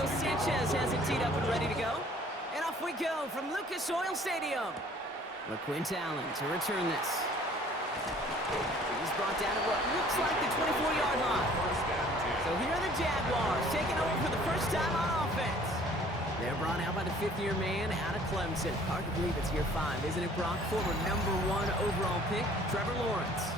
so Sanchez has it teed up and ready to go. And off we go from Lucas Oil Stadium. LaQuint Allen to return this. He's brought down at what looks like the 24-yard line. So here are the Jaguars taking over for the first time on offense. They're brought out by the fifth-year man out of Clemson. Hard to believe it's year 5, isn't it, Brock? Former #1 overall pick, Trevor Lawrence.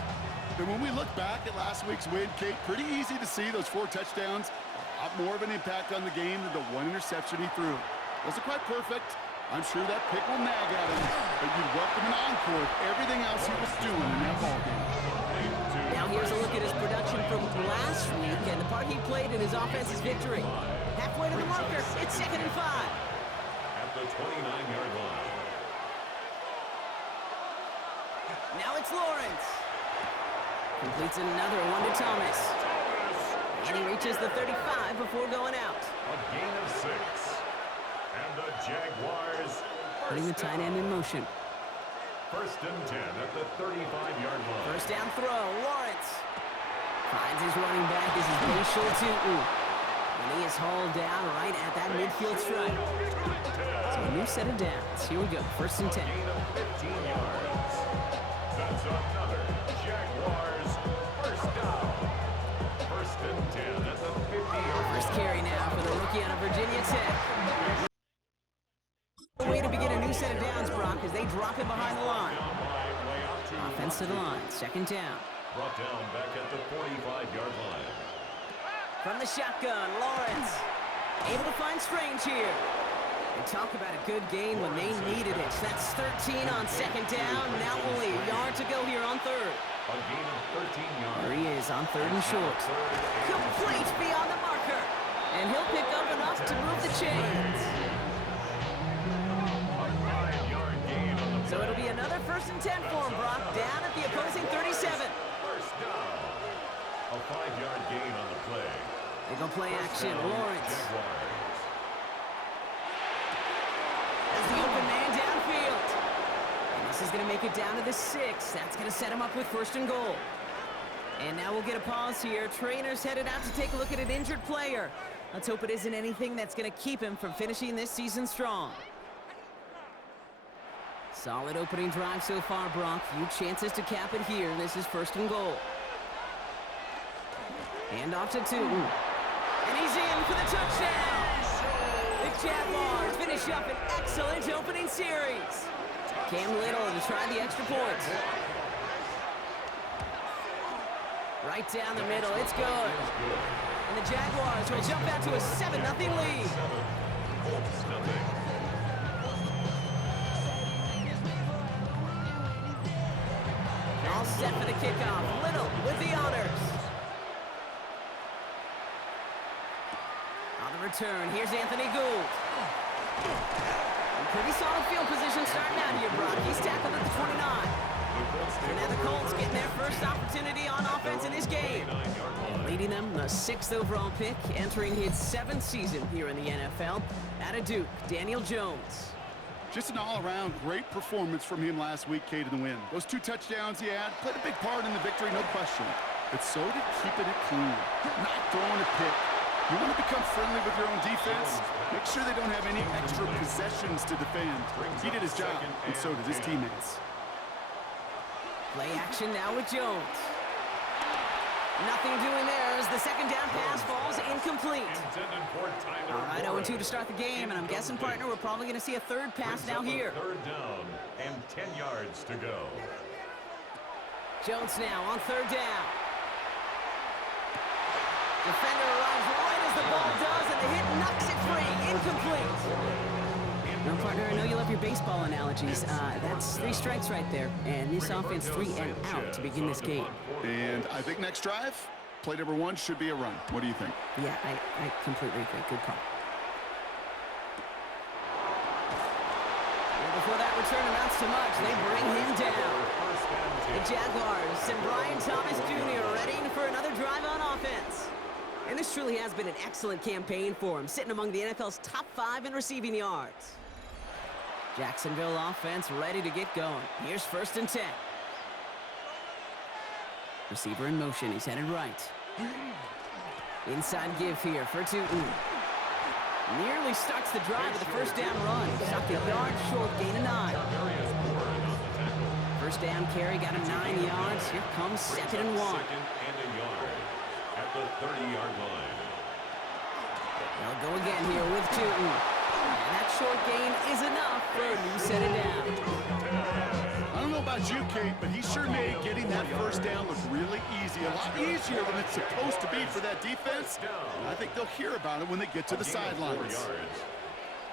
And when we look back at last week's win, Kate, pretty easy to see those 4 touchdowns. A lot more of an impact on the game than the 1 interception he threw. Wasn't quite perfect. I'm sure that pick will nag at him, but you'd welcome an encore of everything else he was doing in that ballgame. Now here's a look at his production from last week and the part he played in his offense's victory. Halfway to the marker, it's 2nd and 5. At the 29-yard line. Now it's Lawrence. Completes another one to Thomas. And he reaches the 35 before going out. A gain of 6. And the Jaguars putting the tight end in motion. 1st and 10 at the 35-yard line. First down throw, Lawrence. Finds his running back. This is Bashal Tutu. And he is hauled down right at that midfield stripe. So a new set of downs. Here we go, 1st and 10. A gain of 15 yards. That's another Jaguars first down. 1st and 10 at the 50-yard line. First carry now for the rookie out of Virginia Tech. Way to begin a new set of downs, Brock, as they drop it behind the line. Offense to the line, 2nd down. Brought down back at the 45-yard line. From the shotgun, Lawrence. Able to find Strange here. And talk about a good game when they needed it. That's 13 on 2nd down. Now only a yard to go here on 3rd. A gain of 13 yards. There he is on 3rd and short. Complete beyond the marker. And he'll pick up enough to move the chains. So it'll be another 1st and 10 for him, Brock, down at the opposing 37. First down. A 5-yard gain on the play. They go play action, Lawrence. That's the open man downfield. And this is going to make it down to the 6. That's going to set him up with 1st and goal. And now we'll get a pause here. Trainer's headed out to take a look at an injured player. Let's hope it isn't anything that's going to keep him from finishing this season strong. Solid opening drive so far, Brock. Few chances to cap it here. This is 1st and goal. Hand off to Tutu. And he's in for the touchdown. The Jaguars finish up an excellent opening series. Cam Little to try the extra point. Right down the middle. It's good. And the Jaguars will jump out to a 7-0 lead. Colts, nothing. All set for the kickoff. Little with the honors. On the return, here's Anthony Gould. And pretty solid field position starting out here, Brock. He's tackled at the 29. And now the Colts getting their first opportunity on offense in this game. And leading them, the 6th overall pick, entering his 7th season here in the NFL. Out of Duke, Daniel Jones. Just an all-around great performance from him last week, Kate, in the win. Those 2 touchdowns he had played a big part in the victory, no question. But so did keeping it clean, not throwing a pick. You want to become friendly with your own defense? Make sure they don't have any extra possessions to defend. He did his job, and so did his teammates. Play action now with Jones. Nothing doing there as the 2nd down pass falls incomplete. All right, 0-2 to start the game, and I'm guessing, partner, we're probably going to see a 3rd pass now here. 3rd down and 10 yards to go. Jones now on 3rd down. Defender arrives right as the ball does, and the hit knocks it free. Incomplete. Now, partner, I know you love your baseball analogies. That's 3 strikes right there, and this offense 3 and out to begin this game. And I think next drive, play number 1 should be a run. What do you think? Yeah, I completely agree. Good call. And before that return amounts to much, they bring him down. The Jaguars and Brian Thomas Jr. ready for another drive on offense. And this truly has been an excellent campaign for him, sitting among the NFL's top 5 in receiving yards. Jacksonville offense ready to get going. Here's 1st and 10. Receiver in motion. He's headed right. Inside give here for Tutu. Nearly starts the drive with a first down run. Stopped a yard short, gain of 9. First down carry, got him 9 yards. Here comes 2nd and 1. Second and a yard at the 30-yard line. They'll go again here with Tootin. And that short gain is enough for a new set of down. I don't know about you, Kate, but he sure made getting that first down look really easy. A lot easier than it's supposed to be for that defense. And I think they'll hear about it when they get to the sidelines.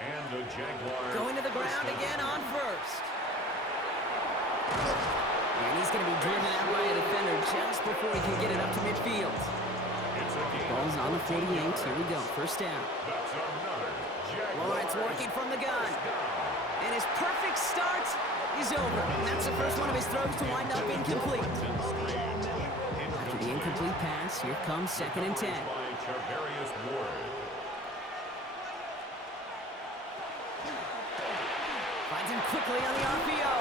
And the Jaguars going to the ground again on first. And he's going to be driven out by a defender just before he can get it up to midfield. Ball's on the 48. Here we go. First down. Lawrence working from the gun. And his perfect start is over. That's the first one of his throws to wind up incomplete. After the incomplete pass, here comes 2nd and 10. Finds him quickly on the RPO.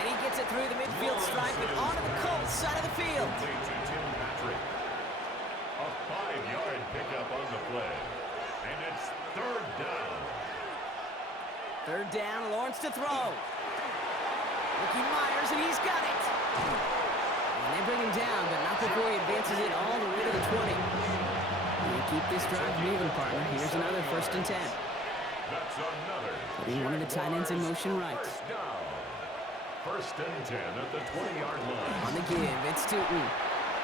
And he gets it through the midfield stripe and onto the Colts side of the field. A 5-yard pickup on the play. And it's 3rd down. 3rd down, Lawrence to throw. Looking Myers, and he's got it. And they bring him down, but not before he advances it all the way to the 20. And keep this drive moving, partner. Here's another 1st and 10. That's another. Putting one of the tight ends in motion right. 1st and 10 at the 20-yard line. On the give, it's Tootin.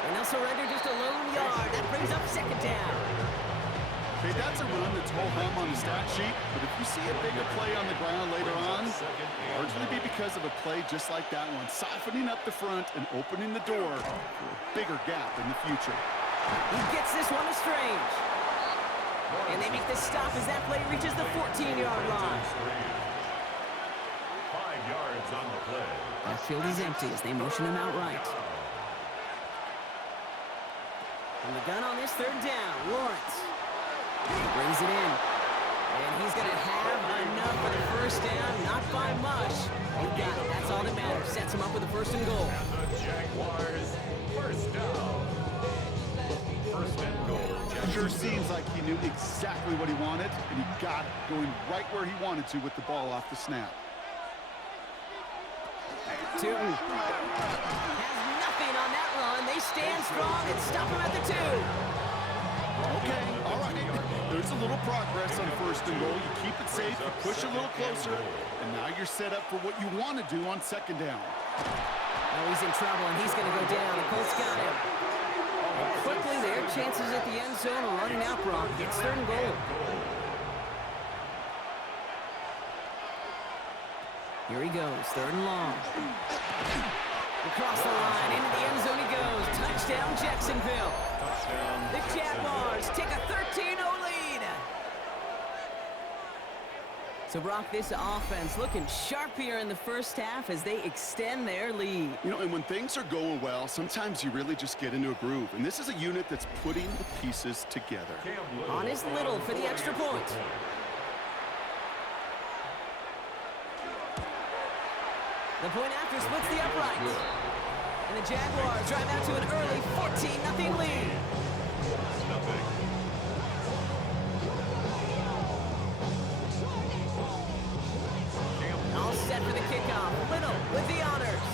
And they'll surrender just a lone yard. That brings up 2nd down. Okay, that's a run that's ho-hum on the stat sheet, but if you see a bigger play on the ground later on, largely be because of a play just like that one, softening up the front and opening the door for a bigger gap in the future. He gets this one to Strange. And they make the stop as that play reaches the 14-yard line. 5 yards on the play. That field is empty as they motion him out right. And the gun on this 3rd down, Lawrence. He brings it in. And he's going to have enough for the first down, not by much. He got it. That's all that matters. Sets him up with a 1st and goal. And the Jaguars, 1st down. 1st and goal. Sure seems like he knew exactly what he wanted, and he got it, going right where he wanted to with the ball off the snap. Tootin has nothing on that run. They stand strong and stop him at the 2. Okay, all right. There's a little progress on 1st and goal. You keep it safe, you push a little closer, and now you're set up for what you want to do on 2nd down. Oh, he's in trouble, and he's going to go down. The Colts got him. And quickly, their chances at the end zone are running out, Brock. It's 3rd and goal. Here he goes, 3rd and long. Across the line, into the end zone he goes. Touchdown, Jacksonville. The Jaguars take a 13-0 lead. So, Brock, this offense looking sharp here in the first half as they extend their lead. You know, and when things are going well, sometimes you really just get into a groove. And this is a unit that's putting the pieces together. Honest Little for the extra point. The point after splits the uprights. And the Jaguars drive out to an early 14-0 lead. All set for the kickoff. Little with the honors.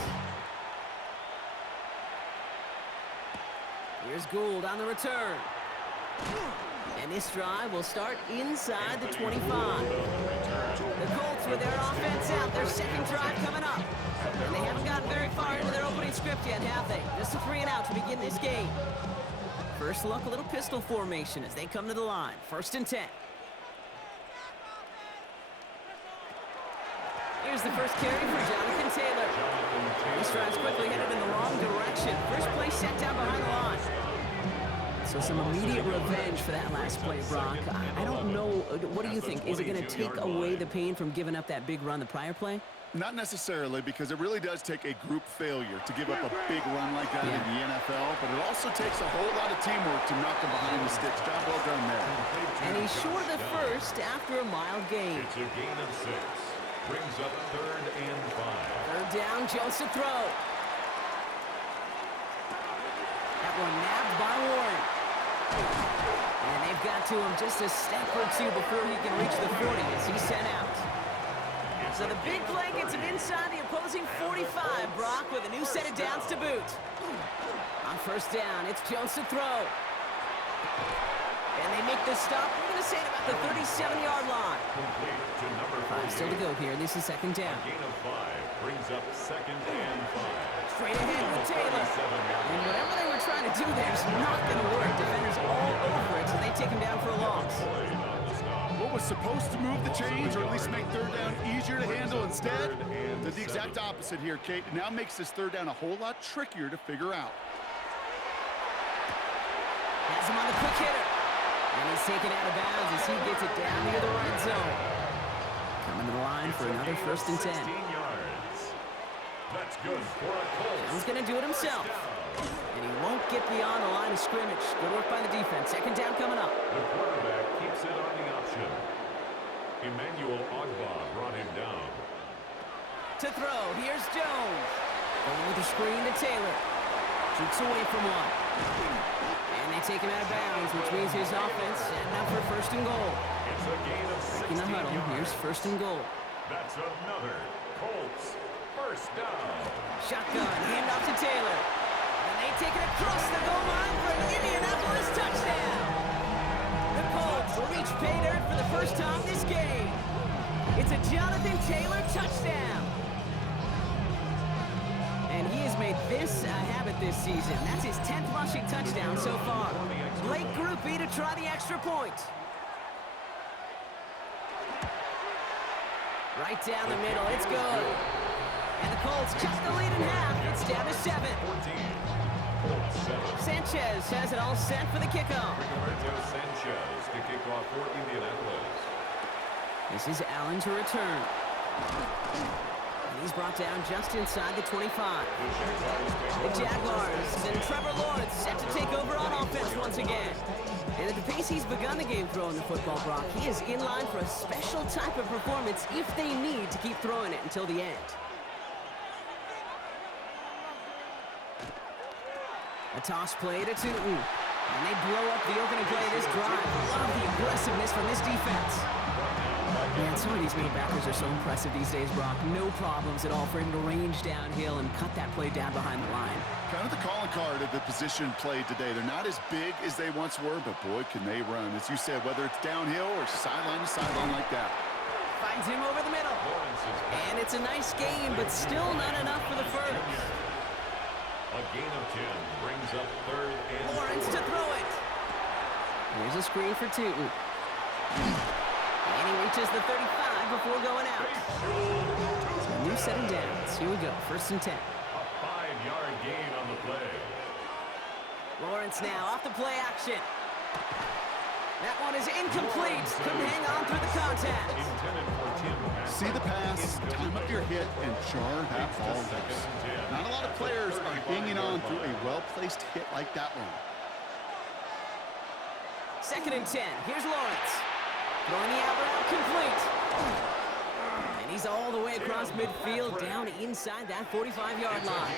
Here's Gould on the return. And this drive will start inside the 25. The Colts with their offense out, their 2nd drive coming up. And they haven't gotten very far into their opening script yet, have they? Just a 3 and out to begin this game. First look, a little pistol formation as they come to the line. 1st and 10. Here's the first carry for Jonathan Taylor. This drive's quickly headed in the wrong direction. First play set down behind the line. So some immediate revenge for that last play, Brock. I don't know. What do you think? Is it going to take away the pain from giving up that big run the prior play? Not necessarily, because it really does take a group failure to give up a big run like that in the NFL, but it also takes a whole lot of teamwork to knock them behind the sticks. Job well done there. And he's short of the first after a mild gain. It's a gain of 6. Brings up 3rd and 5. 3rd down, Jones to throw. That one nabbed by Warren. And they they've got to him just a step or two before he can reach the 40 as he's sent out. So the big play gets him inside the opposing 45, Brock, with a new set of downs to boot. On first down, it's Jones to throw. And they make the stop, we're going to say, at about the 37-yard line. Complete to number 5 still to go here. This is second down. Gain of 5 brings up 2nd and 5. Straight ahead with Taylor. And whatever they were trying to do there is not going to work. Defenders all over it, so they take him down for a loss. What was supposed to move the chains, or at least make third down easier to handle, instead did the exact opposite here, Kate. It now makes this third down a whole lot trickier to figure out. Has him on the quick hitter. And he's taken out of bounds as he gets it down near the red zone. Coming to the line for another 1st and 10. That's good for a Colts. He's going to do it himself. And he won't get beyond the line of scrimmage. Good work by the defense. Second down coming up. The quarterback keeps it on the option. Emmanuel Ogba brought him down. To throw, here's Jones. Going with the screen to Taylor. Shoots away from one. And they take him out of bounds, which means his offense setting up for 1st and goal. It's a gain of 16 In the huddle, yards. here's 1st and goal. That's another Colts 1st down. Shotgun, handoff to Taylor. And they take it across the goal line for an Indianapolis touchdown. The Colts will reach pay dirt for the first time this game. It's a Jonathan Taylor touchdown. And he has made this a habit this season. That's his 10th rushing touchdown so far. Blake Groupie to try the extra point. Right down the middle, it's good. And the Colts cut the lead in half. It's down to 7. 14. Colts 7. Sanchez has it all set for the kickoff. Rigoberto Sanchez to kick off for Indianapolis. This is Allen to return. And he's brought down just inside the 25. The Jaguars and Trevor Lawrence set to take over on offense once again. And at the pace he's begun the game throwing the football, Brock, he is in line for a special type of performance if they need to keep throwing it until the end. A toss play to Tootin. And they blow up the opening play of this drive. Love the aggressiveness from this defense. Man, some of these middle backers are so impressive these days, Brock. No problems at all for him to range downhill and cut that play down behind the line. Kind of the calling card of the position played today. They're not as big as they once were, but boy, can they run. As you said, whether it's downhill or sideline to sideline like that. Finds him over the middle. And it's a nice game, but still not enough for the first. A gain of 10 brings up 3rd and Lawrence to throw it. Here's a screen for Tootin. And he reaches the 35 before going out. So a new set of downs. Here we go, 1st and 10. A 5-yard gain on the play. Lawrence now off the play action. That one is incomplete. Couldn't hang on through the contact. Intended for Tim Patrick. See the pass, time up your hit, and jar that ball loose. Not a lot of players are hanging on through a well-placed hit like that one. 2nd and 10. Here's Lawrence. Throwing the out route complete. And he's all the way across midfield, down inside that 45-yard line.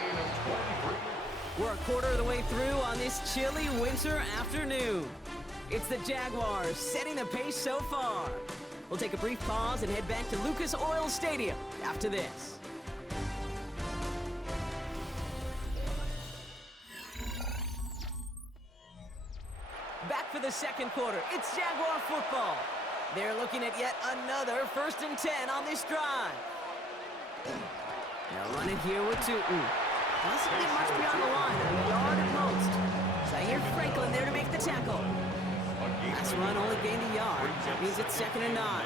We're a quarter of the way through on this chilly winter afternoon. It's the Jaguars setting the pace so far. We'll take a brief pause and head back to Lucas Oil Stadium after this. Back for the second quarter. It's Jaguar football. They're looking at yet another 1st and 10 on this drive. They'll run it here with Tootin. Doesn't get much beyond the line, a yard at most. Zaire Franklin there to make the tackle. Last run only gained a yard. That means it's 2nd and 9.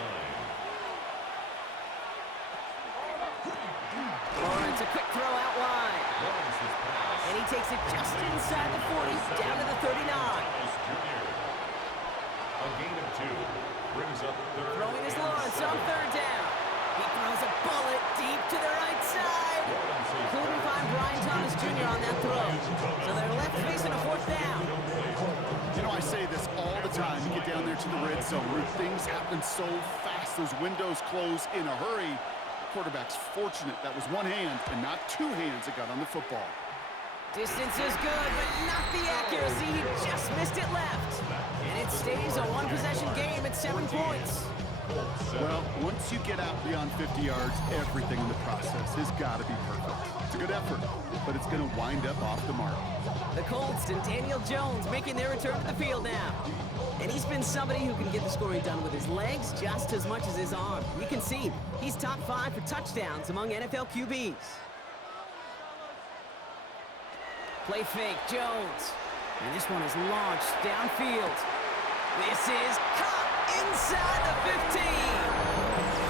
Lawrence, a quick throw out wide. And he takes it just inside the 40, down to the 39. A gain of 2 brings up 3rd. Throwing his Lawrence on 3rd down. He throws a bullet deep to the right side. Couldn't find Brian Thomas Jr. on that throw. So they're left facing a 4th down. You know, I say this all the time. You get down there to the red zone where things happen so fast. Those windows close in a hurry. The quarterback's fortunate that was one hand and not 2 hands that got on the football. Distance is good, but not the accuracy. He just missed it left. And it stays a one-possession game at 7 points. Well, once you get out beyond 50 yards, everything in the process has got to be perfect. It's a good effort, but it's going to wind up off the mark. The Colts and Daniel Jones making their return to the field now. And he's been somebody who can get the scoring done with his legs just as much as his arm. You can see he's top 5 for touchdowns among NFL QBs. Play fake, Jones. And this one is launched downfield. This is caught inside the 15.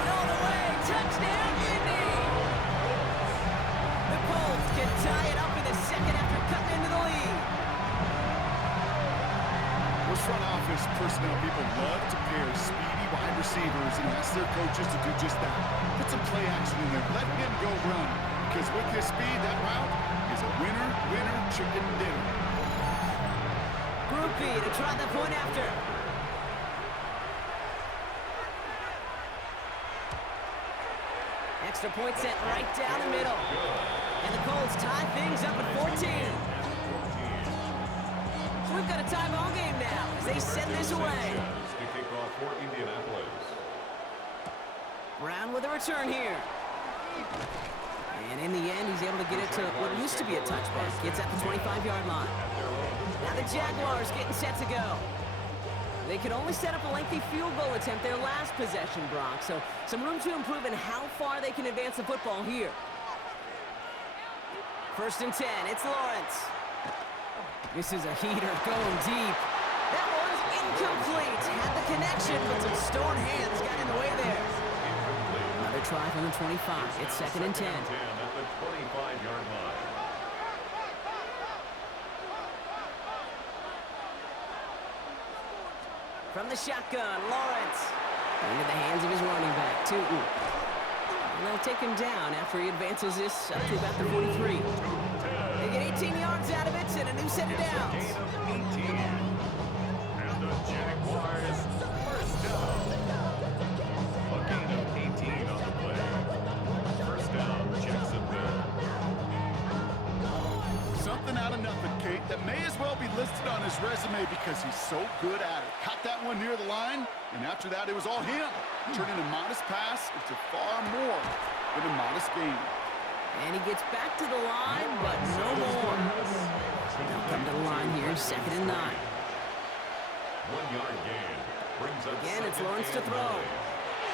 All the way, touchdown, Indy. The Colts can tie it up in the second after cutting into the lead. Those front office personnel people love to pair speedy wide receivers and ask their coaches to do just that. Put some play action in there. Let him go run. Because with his speed, that route is a winner, winner, chicken dinner. Groupie to try the point after. Extra point set right down the middle. And the Colts tie things up at 14. So we've got a tie ball game now as they send this away. To kick off for Indianapolis. Brown with a return here. And in the end, he's able to get it to what used to be a touchback. Gets at the 25-yard line. Now the Jaguars getting set to go. They could only set up a lengthy field goal attempt their last possession, Brock. So some room to improve in how far they can advance the football here. 1st and 10, it's Lawrence. This is a heater going deep. That one's incomplete. Had the connection, but some stone hands got in the way there. Another try from the 25. It's 2nd and 10. At the 25-yard line. From the shotgun, Lawrence. Into the hands of his running back, Tootin. And they'll take him down after he advances this up to about the 43. They get 18 yards out of it and a new set of downs. Gain of 18. And the Jaguars first down. A gain of 18 on the play. First down, Jacksonville. Something out of nothing, Kate, that may as well be listed on his resume because he's so good at it. Caught that one near the line, and after that, it was all him. Turning a modest pass into far more than a modest gain. And he gets back to the line, but no more. They'll come to the line here, 2nd and 9. 1-yard gain. Brings up Again, it's Lawrence to 2nd and throw. 9.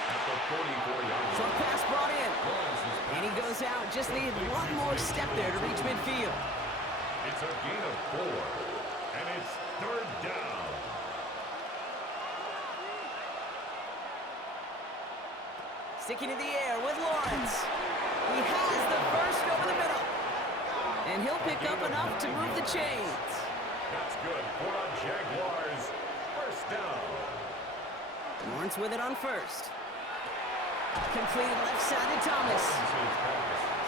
At the 44-yard Short line. pass brought in. Lawrence is And he goes out. Just needed one more step there to reach midfield. It's a gain of 4, and it's 3rd down. Sticking to the air with Lawrence. He has the first over the middle. And he'll pick up enough to move the chains. That's good for a Jaguars. First down. Lawrence with it on 1st. Completed left side to Thomas.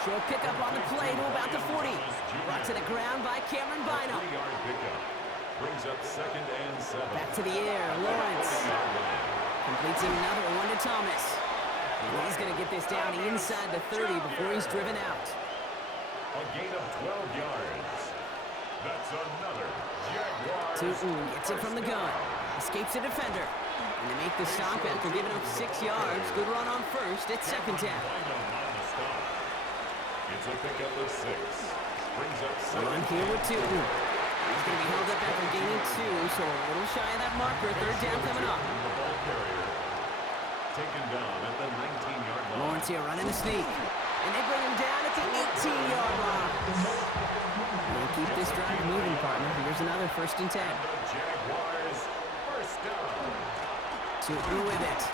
Short pickup on the play to about the 40. Brought to the ground by Cameron Bynum. 3-yard pickup. Brings up 2nd and 7. Back to the air, Lawrence. Completes another one to Thomas. And he's going to get this down inside the 30 before he's driven out. A gain of 12 yards. That's another Jaguars. Tootin gets it from the gun. Escapes a defender. And they make the stop after giving up 6 yards. Good run on 1st. It's 2nd down. It's a pickup of 6. Brings up A run here with Tootin. He's going to be held up after gaining 2, so a little shy of that marker. 3rd down coming up. The ball carrier. Taken down at the 19-yard line. Lawrence here running a sneak. And they bring him down at the 18-yard line. They'll keep this drive moving, partner. Here's another 1st and 10. The Jaguars first down. Tootin with it.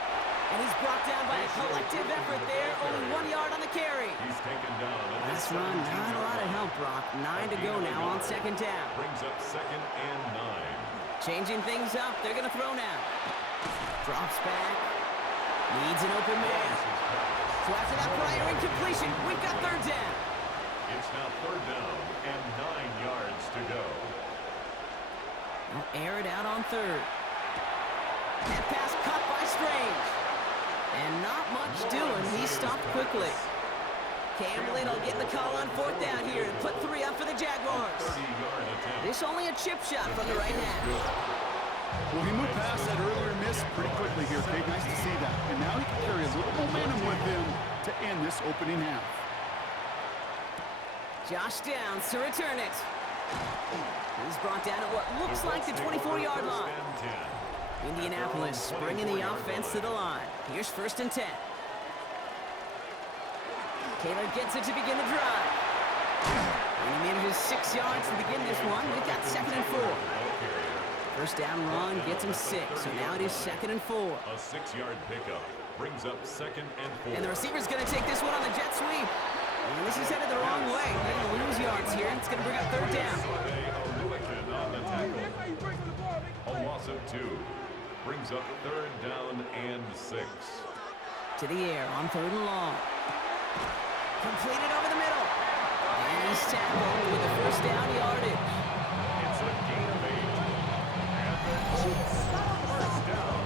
And he's brought down by a collective effort there. Only 1 yard on the carry. He's taken down at the Last run, not a lot of help, Brock. 9 to go now on 2nd down. Brings up 2nd and 9. Changing things up. They're going to throw now. Drops back. Needs an open man. So after that prior incompletion, we've got 3rd down. It's now 3rd down and 9 yards to go. They'll air it out on 3rd. That pass caught by Strange. And not much doing. He stopped quickly. Camlin will get the call on 4th down here and put 3 up for the Jaguars. 30-yard attempt. This only a chip shot from the right half. Well, he moved past that earlier miss pretty quickly here, Kate. Nice to see that. And now he can carry a little momentum with him to end this opening half. Josh Downs to return it. He's brought down at what looks like the 24-yard line. Indianapolis bringing the offense to the line. Here's 1st and 10. Taylor gets it to begin the drive. And he manages 6 yards to begin this one. They've got 2nd and 4. First down run gets him 6. So now it is 2nd and 4. A 6-yard pickup brings up 2nd and 4. And the receiver's going to take this one on the jet sweep. And this is headed the wrong way. They're going to lose yards here. It's going to bring up 3rd down. On the tackle. A loss of 2 brings up 3rd down and 6. To the air on 3rd and long. Completed over the middle. And he's tackled with the 1st down yardage. It's a gain of 8. And the Colts, 1st down.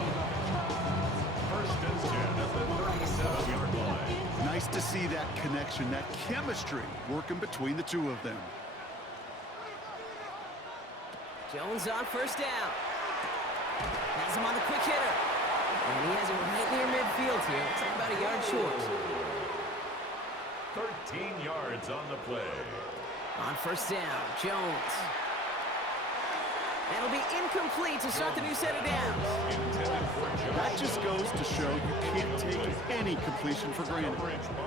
1st and 10 at the 37-yard line. Nice to see that connection, that chemistry working between the two of them. Jones on 1st down. Has him on the quick hitter. And he has it right near midfield here. It's like about a yard short. 13 yards on the play. On 1st down, Jones. That'll be incomplete to start the new set of downs. That just goes to show you can't take any completion for granted,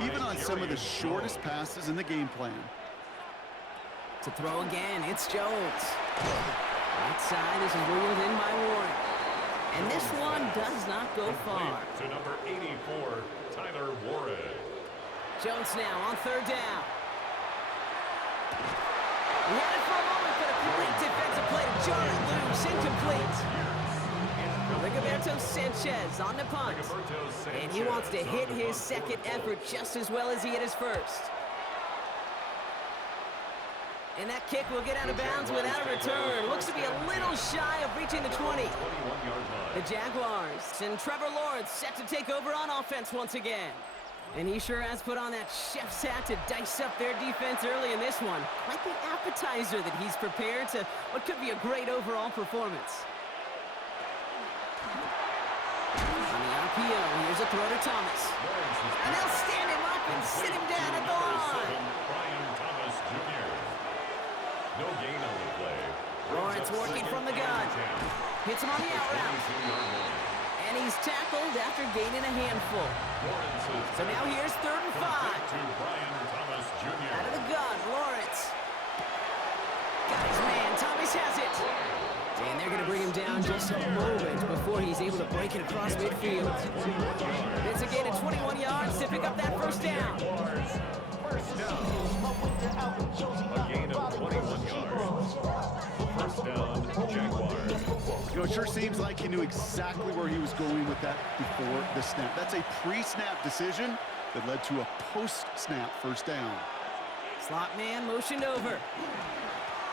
even on some of the shortest passes in the game plan. To throw again, it's Jones. Right side is ruled in by Warren. And this one does not go far. To number 84, Tyler Warren. Jones now on 3rd down. He had it for a moment, but a great defensive play to jar it loose. Incomplete. Rigoberto Sanchez on the punt. And he wants to hit his 2nd effort just as well as he hit his 1st. And that kick will get out of bounds without a return. Looks to be a little shy of reaching the 20. The Jaguars and Trevor Lawrence set to take over on offense once again. And he sure has put on that chef's hat to dice up their defense early in this one. Quite the appetizer that he's prepared to what could be a great overall performance. On the RPO, here's a throw to Thomas. And they'll stand him up and sit him down at the line. No gain on the play. Lawrence working from the gun. Hits him on the out route. And he's tackled after gaining a handful. So now here's 3rd and 5. Out of the gun, Lawrence. Got his man. Thomas has it. And they're going to bring him down just a moment before he's able to break it across midfield. It's a gain of 21 yards to pick up that 1st down. First down. A gain of 21 yards. 1st down, Jaguars. You know, it sure seems like he knew exactly where he was going with that before the snap. That's a pre-snap decision that led to a post-snap 1st down. Slot man motioned over.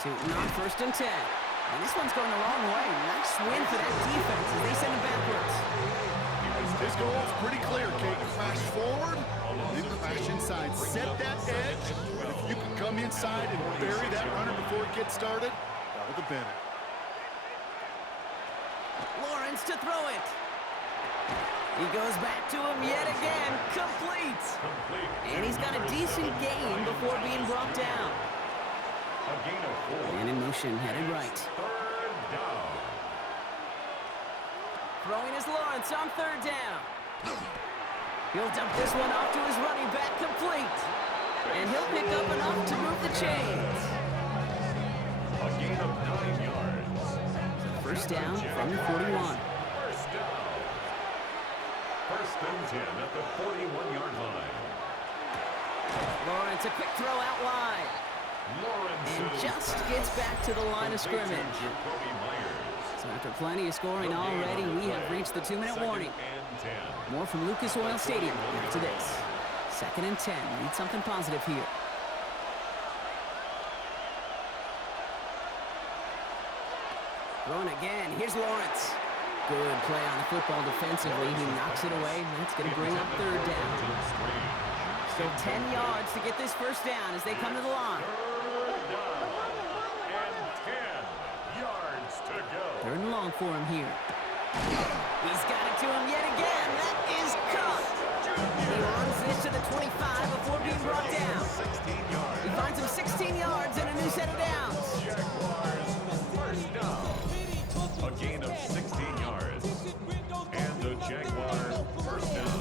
Tootin on 1st and 10. And this one's going the wrong way. Nice win for that defense as they send him backwards. His goal is pretty clear, Kate. Crash forward, then crash inside. Set that edge. And if you can come inside and bury that runner before it gets started, all the better. Lawrence to throw it. He goes back to him yet again. Complete. And he's got a decent gain before being brought down. A gain of 4. And in motion, headed right. 3rd down. Throwing is Lawrence on 3rd down. He'll dump this one off to his running back, complete. And he'll pick up enough to move the chains. A gain of 9 yards. 1st down from the 41. 1st down. 1st and 10 at the 41-yard line. Lawrence, a quick throw out wide. And just gets back to the line of scrimmage. So after plenty of scoring already, we have reached the 2-minute warning. More from Lucas Oil Stadium after this. 2nd and 10. Need something positive here. Throwing again. Here's Lawrence. Good play on the football defensively. He knocks it away. That's going to bring up 3rd down. So 10 yards to get this 1st down as they come to the line. 3rd and 10 yards to go. 3rd and long. strong for him here. He's got it to him yet again. That is caught. He runs this to the 25 before being brought down. 16 yards. He finds him 16 yards and a new set of downs. Jaguars first down. A gain of 16 yards. And the Jaguars first down.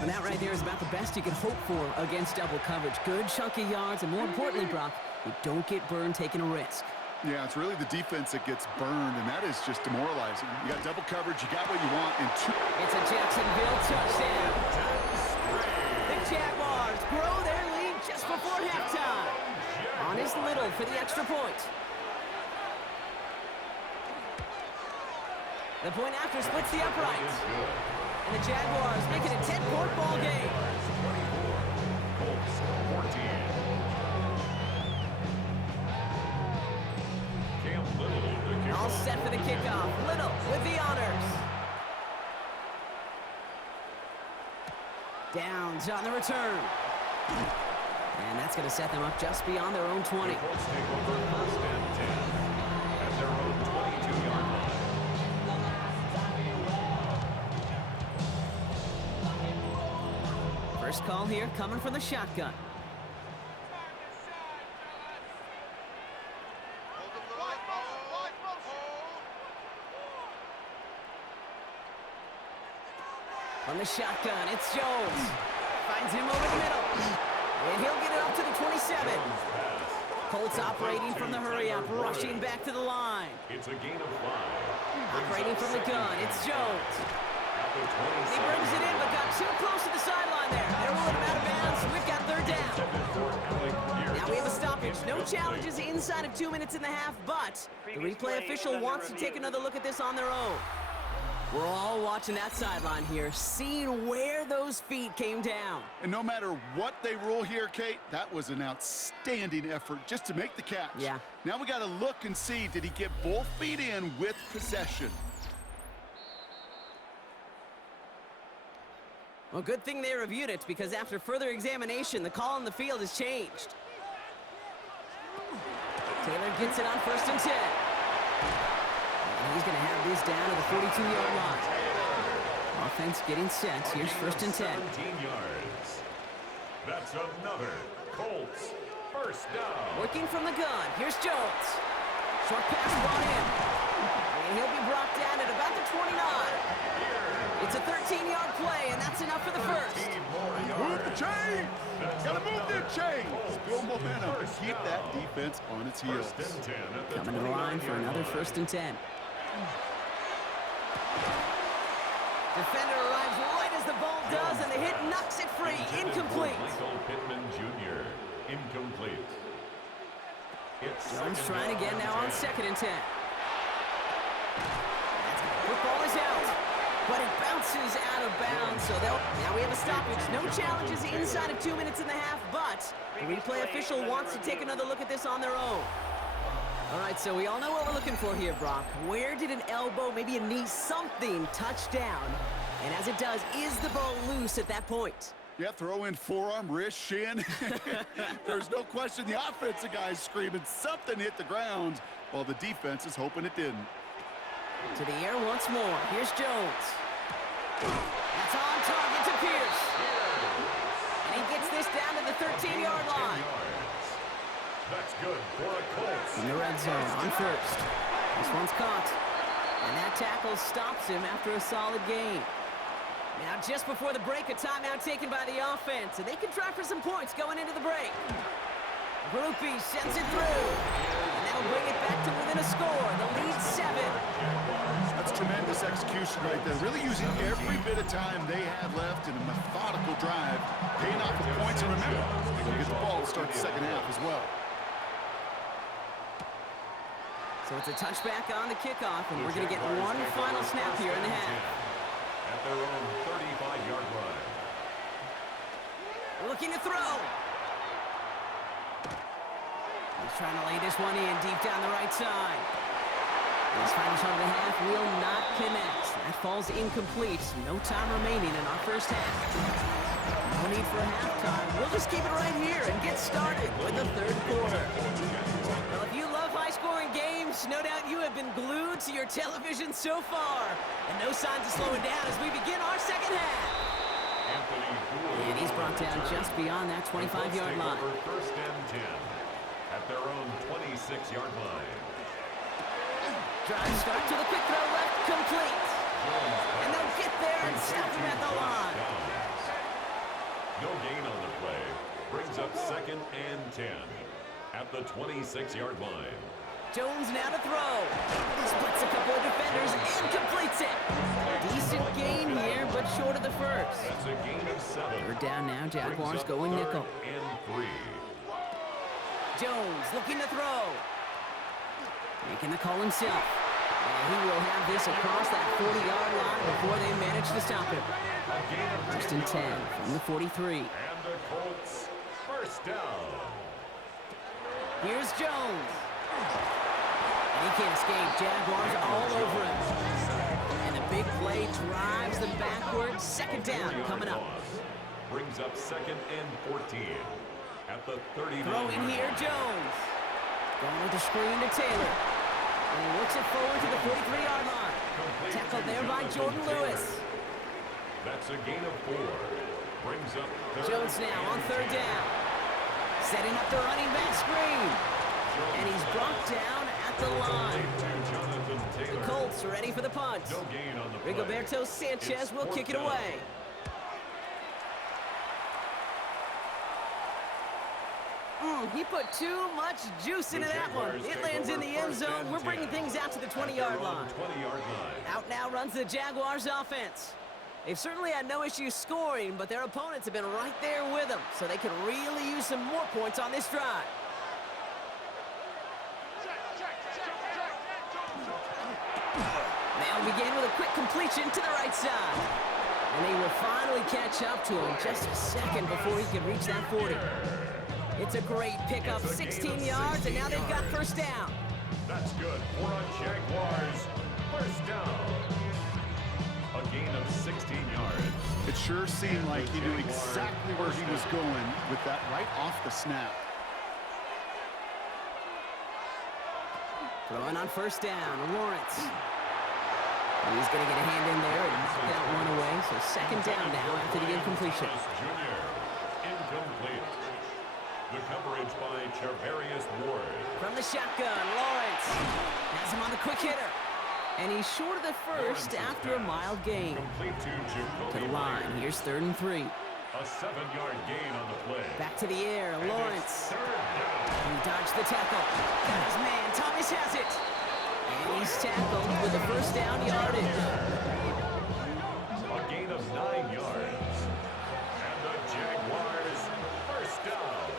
And that right there is about the best you can hope for against double coverage. Good chunky yards, and more importantly, Brock, you don't get burned taking a risk. Yeah, it's really the defense that gets burned, and that is just demoralizing. You got double coverage, you got what you want, and two. It's a Jacksonville touchdown. The Jaguars grow their lead just before halftime. On is Little for the extra point. The point after splits the uprights. And the Jaguars make it a 10-point ball game. 24, Colts 14. Cam Little to kick All off. set for the kickoff. Little with the honors. Downs on the return. And that's going to set them up just beyond their own 20. The Colts take over first and 10 at their own 22-yard line. First call here coming from the shotgun. From the shotgun, it's Jones. Finds him over the middle. And he'll get it up to the 27. Colts operating from the hurry-up, rushing back to the line. It's a gain of 5. Operating from the gun, it's Jones. At the He 27. brings it in, but got too close to the sideline there. They're rolling him out of bounds. We've got third down. Now we have a stoppage. No challenges inside of 2 minutes and a half, but the replay official wants to take another look at this on their own. We're all watching that sideline here, seeing where those feet came down. And no matter what they rule here, Kate, that was an outstanding effort just to make the catch. Yeah. Now we got to look and see, did he get both feet in with possession? Well, good thing they reviewed it, because after further examination, the call on the field has changed. Taylor gets it on first and 10. And he's going to have this down to the 42-yard line. Offense getting set. Here's first and 10. 17 yards. That's another Colts first down. Working from the gun. Here's Jones. Short pass brought in. And he'll be brought down at about the 29. It's a 13-yard play, and that's enough for the first. Move the chain! Gotta move the chain! Build momentum and keep that defense on its heels. First and 10 at the Coming to the line for 29-yard another line. first and 10. Defender arrives right as the ball does, and the hit knocks it free. Incomplete. Michael Pittman Jr. Incomplete. It's Jones second trying down again now on 10. second and 10. Football is out, but it bounces out of bounds. So now we have a stoppage. No challenges inside of 2 minutes and a half, but the replay official wants to take another look at this on their own. All right, so we all know what we're looking for here, Brock. Where did an elbow, maybe a knee, something touch down? And as it does, is the ball loose at that point? Yeah, throw in forearm, wrist, shin. There's no question the offensive guy's screaming something hit the ground while the defense is hoping it didn't. To the air once more. Here's Jones. That's on target to Pierce. And he gets this down to the 13-yard line. That's good for the Colts. In the red zone on first. This one's caught. And that tackle stops him after a solid gain. Now, just before the break, a timeout taken by the offense, and they can try for some points going into the break. Groupie sends it through, and that'll bring it back to within a score. The lead 7. That's tremendous execution right there. Really using every bit of time they have left in a methodical drive, paying off with points. And remember, they'll get the ball to start the second half as well. So it's a touchback on the kickoff, and we're going to get one final snap here in the half. At their own 35-yard line. Looking to throw. He's trying to lay this one in deep down the right side. This final shot of the half will not connect. That falls incomplete. No time remaining in our first half. No need for halftime. We'll just keep it right here and get started with the third quarter. Well, if you love high-scoring games, Coach, no doubt you have been glued to your television so far. And no signs of slowing down as we begin our second half. And he's brought down just beyond that 25-yard line. First and 10 at their own 26-yard line. Drive start to the quick throw left, complete. And they'll get there and stop him at the line. No gain on the play. Brings up second and 10 at the 26-yard line. Jones now to throw. Splits a couple of defenders and completes it. Decent gain here, but short of the first. That's a gain of 7. Third down now, Jaguars going nickel. And 3. Jones looking to throw. Making the call himself. And he will have this across that 40-yard line before they manage to stop him. First and 10 from the 43. And the Colts first down. Here's Jones. And he can't escape. Jaguars all over him. And the big play drives them backwards. Second down coming up. Brings up second and 14 at the 39. Throwing here, Jones. Going with the screen to Taylor. And he works it forward to the 43-yard line. Tackled there by Jordan Lewis. That's a gain of 4. Brings up Jones now on third down. Setting up the running back screen. And he's brought down at the line. The Colts are ready for the punt. No gain on the play. Rigoberto Sanchez will kick it away. He put too much juice into that one. It lands in the end zone. We're bringing things out to the 20-yard line. Out now runs the Jaguars offense. They've certainly had no issues scoring, but their opponents have been right there with them, so they could really use some more points on this drive. They'll begin with a quick completion to the right side. And they will finally catch up to him just a second before he can reach that 40. It's a great pickup, 16 yards, and now they've got first down. That's good for a Jaguars first down. A gain of 16 yards. It sure seemed like he knew exactly where he was going with that right off the snap. Throwing on first down, Lawrence. He's going to get a hand in there and knock that one away. So second down now after the incompletion. Junior, incomplete. The coverage by Charvarius Ward. From the shotgun, Lawrence has him on the quick hitter. And he's short of the first after a mild gain. Complete to To Jacoby the line, Myers. here's 3rd and 3. A 7-yard gain on the play. Back to the air, And it's Lawrence. third down. He dodged the tackle. Got his man, Thomas has it. And he's tackled with the first down yardage. A gain of 9 yards. And the Jaguars first down.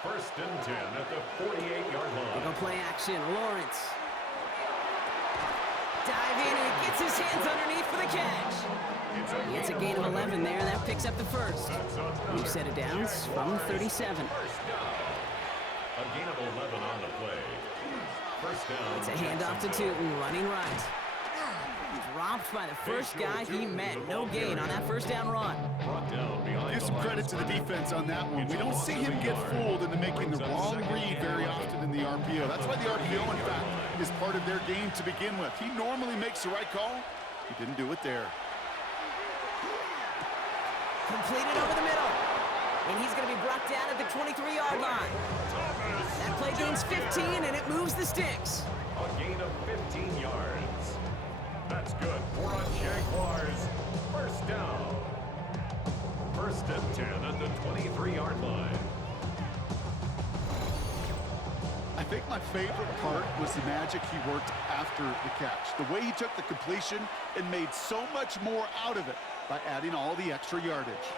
First and 10 at the 48-yard They line. go play action, Lawrence. Dive in and he gets his hands underneath for the catch. He gets a gain of 11 there. That picks up the first. New set of downs from 37. First down. A gain of 11 on the play. First down. It's a handoff to Tootin, running right. Dropped by the first guy he met. No gain on that first down run. Brought down behind Give some credit to the defense on that one. We don't see him get fooled into making the wrong read very often in the RPO. That's why the RPO, in fact, is part of their game to begin with. He normally makes the right call. He didn't do it there. Completed over the middle. And he's going to be brought down at the 23-yard line. That play gains 15, and it moves the sticks. A gain of 15 yards. That's good for a Jaguars first down. First and 10 at the 23-yard line. I think my favorite part was the magic he worked after the catch. The way he took the completion and made so much more out of it by adding all the extra yardage.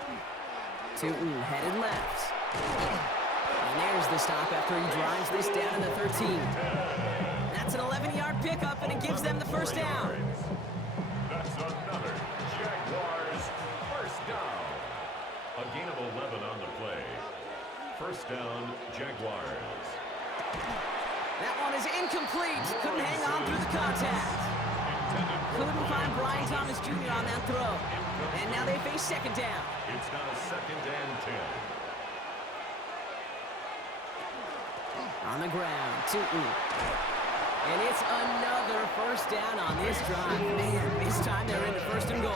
Tootin headed left. And there's the stop after he drives this down in the 13. That's an 11-yard pickup, and it gives them the first down. That's another Jaguars first down. A gain of 11 on the play. First down, Jaguars. That one is incomplete. Couldn't hang on through the contact. Couldn't find Brian Thomas Jr. on that throw. And now they face second down. It's now second and 10. On the ground, Tootin. And it's another first down on this drive. Man, this time they're into first and goal.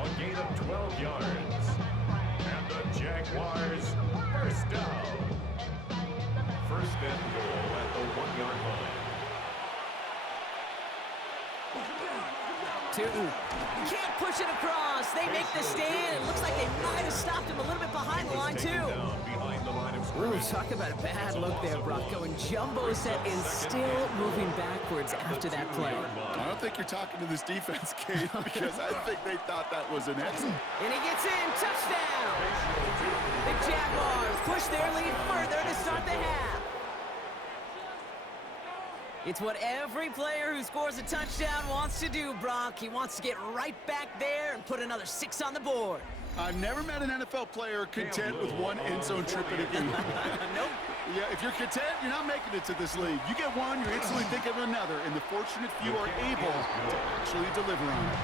A gain of 12 yards. And the Jaguars first down. First and goal at the 1-yard line. Tootin can't push it across. They make the stand. It looks like they might have stopped him a little bit behind the line, too. Behind the line of Ooh, scrimmage. talk about a bad look there, Brock. Going jumbo set and still moving backwards after that play. I don't think you're talking to this defense, Kate, because I think they thought that was an exit. And he gets in. Touchdown. The Jaguars push their lead further to start the half. It's what every player who scores a touchdown wants to do, Brock. He wants to get right back there and put another 6 on the board. I've never met an NFL player content with one end zone trip in a game. Nope. Yeah, if you're content, you're not making it to this league. You get one, you're instantly thinking of another, and the fortunate few are able to actually deliver on it.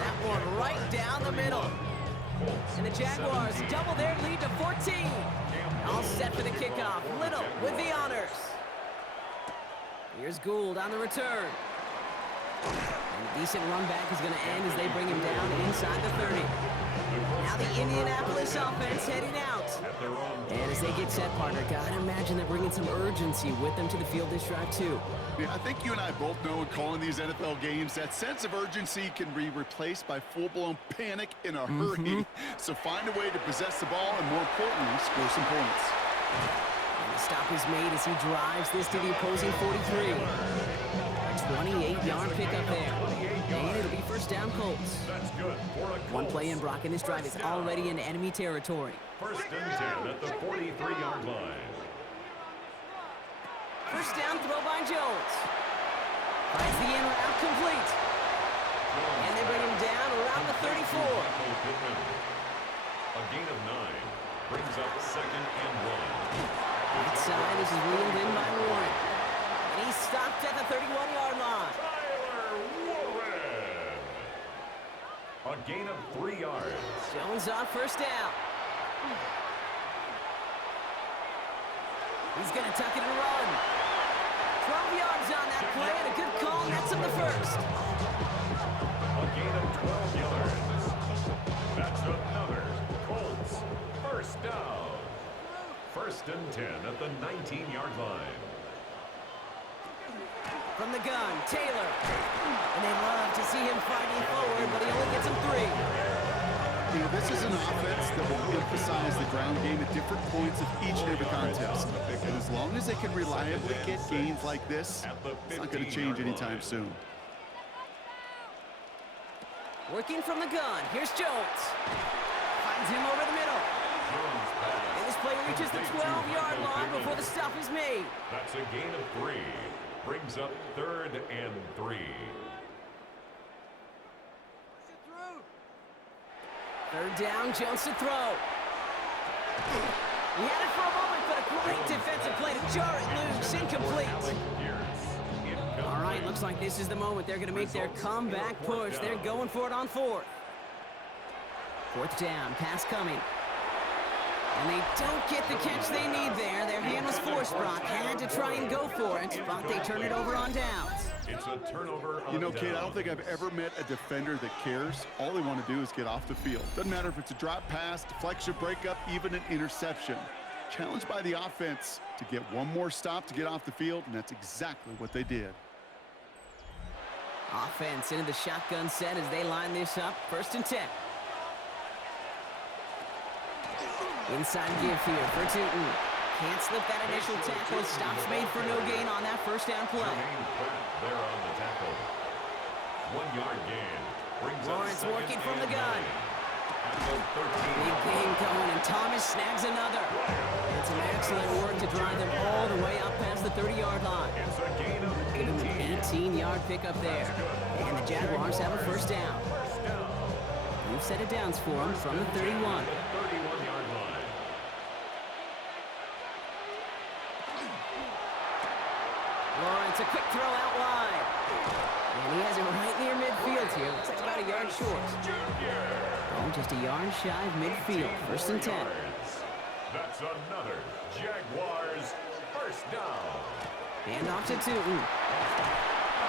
That one right down the middle. And the Jaguars double their lead to 14. All set for the kickoff. Little with the honors. Here's Gould on the return. And a decent run back is going to end as they bring him down inside the 30. Now the Indianapolis offense heading out. And as they get set, partner, gotta imagine they're bringing some urgency with them to the field this drive, too. Yeah, I think you and I both know in calling these NFL games, that sense of urgency can be replaced by full-blown panic in a hurry. So find a way to possess the ball and, more importantly, score some points. And the stop is made as he drives this to the opposing 43. A 28-yard pickup there. And it'll be first down, Colts. That's good for a One play in, Brock, and this drive is already in enemy territory. First and 10 at the 43-yard line. First down throw by Jones. Finds the in route complete. And they bring him down around the 34. A gain of 9 brings up second and 1. Outside, this is reeled in by Warren. And he's stopped at the 31-yard line. Tyler Warren. A gain of 3 yards. Jones on first down. He's going to tuck it and run. 12 yards on that play, and a good call, and that's him the first. A gain of 12 yards. That's another Colts first down. First and 10 at the 19-yard line. From the gun, Taylor. And they love to see him fighting forward, but he only gets him 3. You know, this is an offense that will emphasize the ground game at different points of each and every contest. And as long as they can reliably get gains like this, it's not going to change anytime soon. Working from the gun, here's Jones. Finds him over the middle. And this play reaches the 12-yard line before the stop is made. That's a gain of 3. Brings up third and 3. Third down, Jones to throw. He had it for a moment, but a great defensive play to jar it loose. Incomplete. All right, looks like this is the moment. They're going to make their comeback push. They're going for it on 4th. 4th down, pass coming. And they don't get the catch they need there. Their hand was forced, Brock. Had to try and go for it, but they turn it over on downs. It's a turnover on You know, Kate, I down. don't think I've ever met a defender that cares. All they want to do is get off the field. Doesn't matter if it's a drop pass, deflection, breakup, even an interception. Challenged by the offense to get one more stop to get off the field, and that's exactly what they did. Offense into the shotgun set as they line this up. First and 10. Inside give here for Tootin. Can't slip that initial tackle. Stops made for no gain on that first down play. They're on the tackle. 1 yard gain. Brings up Lawrence second working from the and gun. 9. At the 13. Big game coming, and Thomas snags another. And some excellent work to drive them all the way up past the 30-yard line. It's a gain of 18. 18-yard pickup there. And the Jaguars have a first down. First down. New set of downs for them from the 31. 31-yard line. Lawrence, a quick throw out wide. And he has it right near midfield here. Looks like about a yard short. Oh, just a yard shy of midfield. First and 10. That's another Jaguars first down. Hand off to Tootin.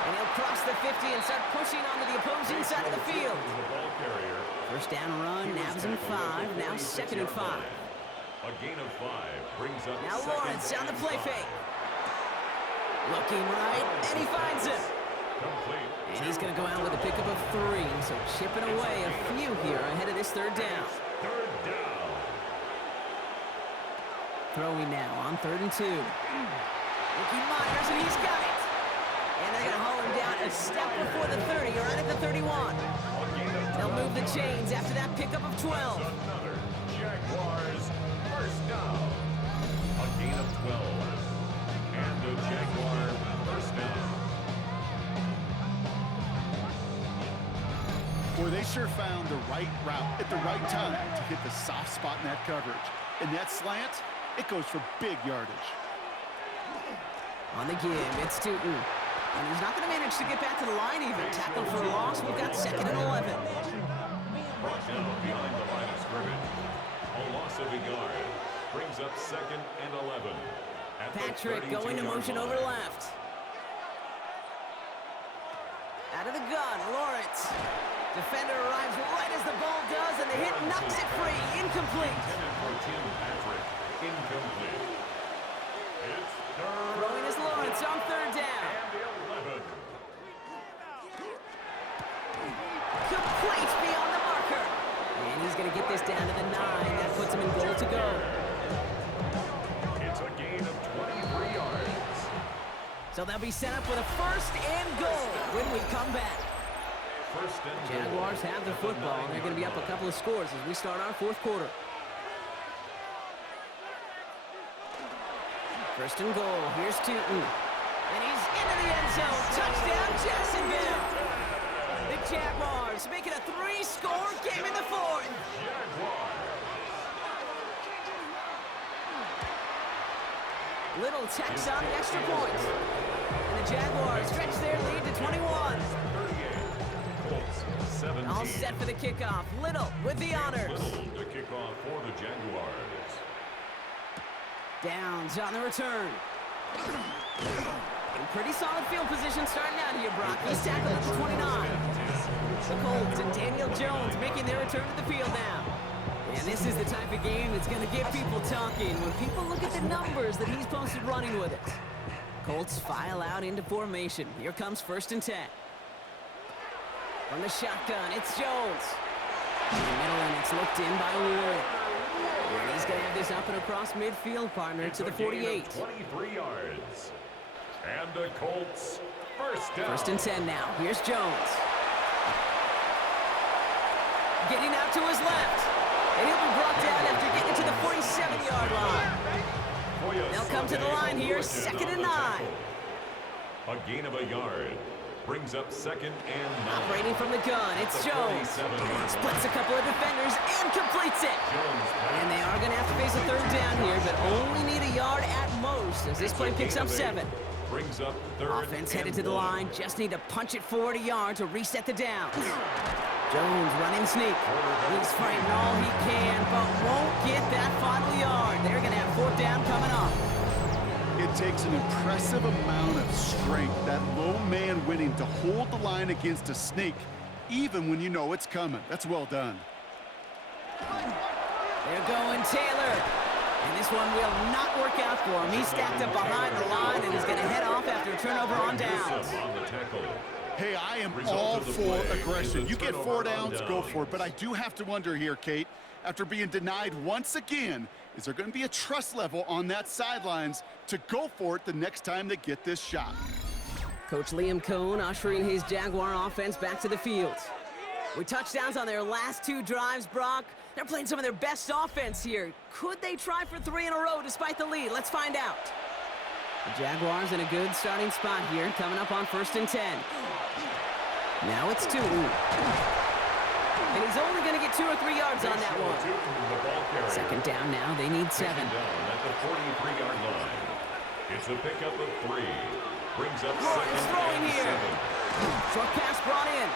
And he'll cross the 50 and start pushing onto the opposing side of the field. The ball carrier. First down run, nabs him 5, now 2nd and 5. A gain of 5 brings up Now second Lawrence on the and play 5. fake. Looking right, and he finds him. Complete. And he's going to go out with a pickup of 3, so chipping away a few here ahead of this 3rd down. Third down. Throwing now on 3rd and 2. Ricky Myers, and he's got it. And they're going to haul him down a step before the 30, or right at the 31. They'll move the chains after that pickup of 12. Another Jaguars first down. A gain of 12. And a Jaguar first down. Boy, they sure found the right route at the right time to hit the soft spot in that coverage. And that slant, it goes for big yardage. On the give, it's Tootin. And he's not going to manage to get back to the line even. Tackle for a loss. We've got 2nd and 11. Brought down behind the line of scrimmage. A loss of a yard brings up 2nd and 11. At the Patrick going to 32-yard motion line. over left. Out of the gun, Lawrence. Defender arrives right as the ball does, and the hit knocks it free. Incomplete. Intended for Tim Patrick. Incomplete. It's third Throwing is Lawrence on 3rd down. and 11. Complete beyond the marker. And he's going to get this down to the 9. That puts him in goal to go. It's a gain of 23 yards. So they'll be set up with a 1st and goal when we come back. First and goal. Jaguars have the football, and they're going to be up a couple of scores as we start our 4th quarter. 1st and goal. Here's Tootin. And he's into the end zone. Touchdown, Jacksonville. The Jaguars make it a 3-score game in the 4th. Little tacks on the extra point. And the Jaguars stretch their lead to 21. 38. Colts 17. All set for the kickoff. Little with the honors. Little to kick off for the Jaguars. Downs on the return. In pretty solid field position starting out here, Brock. He's tackled at the 29. The Colts and Daniel Jones making their return to the field now. And this is the type of game that's going to get people talking when people look at the numbers that he's posted running with it. Colts file out into formation. Here comes 1st and 10. From the shotgun, it's Jones. In the middle, and it's looked in by Ward. And he's going to have this up and across midfield, partner, to the 48. 23 yards. And the Colts first down. 1st and 10 now. Here's Jones. Getting out to his left. And he'll be brought down after getting to the 47-yard line. They'll come to the line here, 2nd and 9. A gain of a yard brings up 2nd and 9. Operating from the gun, it's Jones. Splits a couple of defenders and completes it. And they are going to have to face a 3rd down here, but only need a yard at most as this play picks up 7. Brings up 3rd Offense and headed to the 1. line, just need to punch it forward a yard to reset the downs. Jones running sneak. He's fighting all he can, but won't get that final yard. They're going to have 4th down coming up. It takes an impressive amount of strength, that lone man winning, to hold the line against a sneak, even when you know it's coming. That's well done. They're going Taylor. And this one will not work out for him. He's stacked up behind the line and is going to head off after a turnover on downs. On the tackle. Hey, I am Result all of the for play aggression. is a You get turnover 4 on downs, go downs. for it. But I do have to wonder here, Kate, after being denied once again, is there going to be a trust level on that sidelines to go for it the next time they get this shot? Coach Liam Cohn ushering his Jaguar offense back to the field. With touchdowns on their last 2 drives, Brock, they're playing some of their best offense here. Could they try for 3 in a row despite the lead? Let's find out. The Jaguars in a good starting spot here, coming up on 1st and 10. Now it's Tootin. And he's only going to get 2 or 3 yards on that one. 2nd down now, they need 7. Down at the 43-yard line. It's a pickup of 3. Brings up Lawrence 2nd throwing and here. 7. Short pass brought in.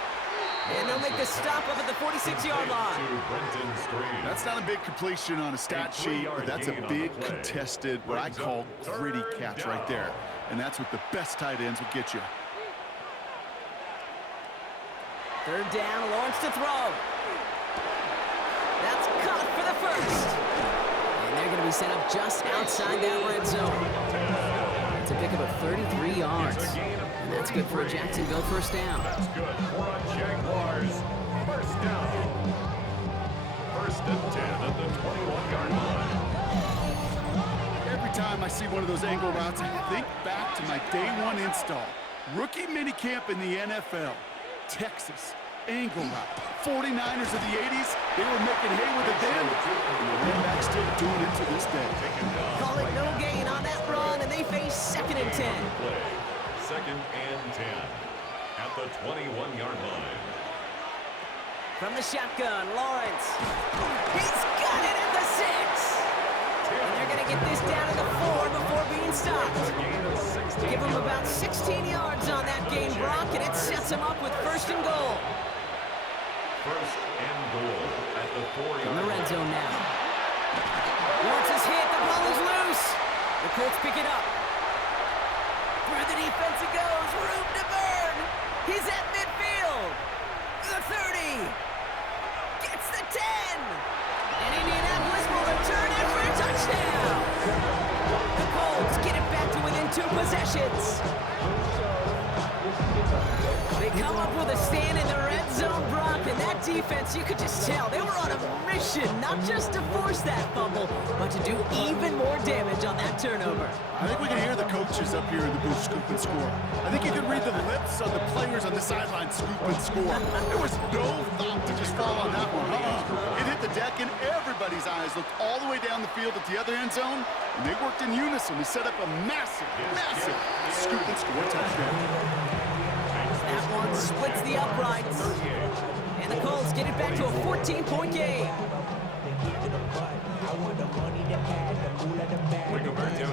And they'll make the stop up at the 46-yard line. That's not a big completion on a stat sheet, but that's a big contested, what I call gritty catch right there. And that's what the best tight ends will get you. Third down, Lawrence to throw. That's caught for the first. And they're going to be set up just outside that red zone. It's a pickup of 33 yards. And that's good for a Jacksonville first down. That's good for a Jaguars first down. First and 10 at the 21-yard line. Every time I see one of those angle routes, I think back to my day one install. Rookie minicamp in the NFL. Texas, angle route. 49ers of the 80s, they were making hay with it then. And the running back's still doing it to this day. Call it no gain on that run, and they face second and 10. Second and 10 at the 21-yard line. From the shotgun, Lawrence. He's got it at the 6. And they're going to get this down to the 4 before being stopped. Give him about 16 yards on that gain, Brock, and it sets him up with first and goal. First and goal at the 4-yard line. In the red zone now. Lawrence is hit. The ball is loose. The Colts pick it up. Through the defense it goes. Room to burn. He's at midfield. The 30. Gets the 10. And Indianapolis will return it for a touchdown. The Colts get it back to within 2 possessions. They come up with a stand in the red zone, Brock, and that defense, you could just tell, they were on a mission, not just to force that fumble, but to do even more damage on that turnover. I think we can hear the coaches up here in the booth scoop and score. I think you can read the lips of the players on the sideline scoop and score. There was no thought to just fall on that one. It hit the deck, and everybody's eyes looked all the way down the field at the other end zone, and they worked in unison to set up a massive scoop and score touchdown. That one splits the uprights. And the Colts get it back to a 14-point game.